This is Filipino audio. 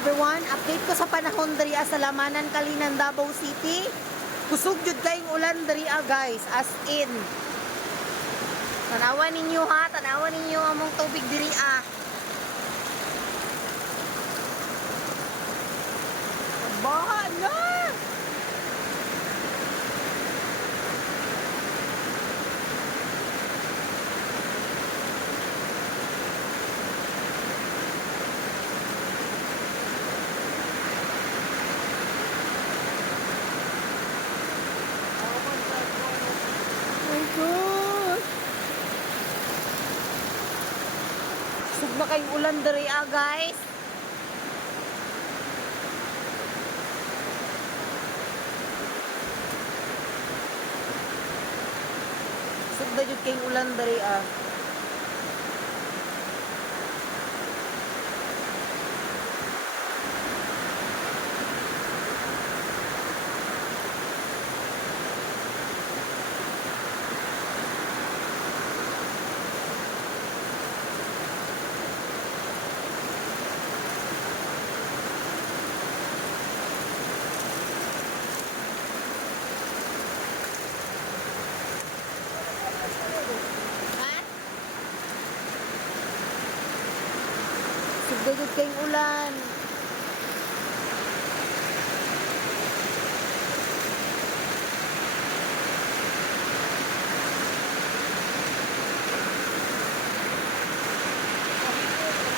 everyone. Update ko sa panahon diri ah, sa Lamanan Kalinan Davao City. Kusog jud kayong ulan diri ah, guys, as in. Tanawan ninyo ha, tanawan ninyo among tubig diri ah. Sug na kayong ulan diri ah, guys. Sug na jud kayong ulan diri ah. Ha? Jud kayong ulan.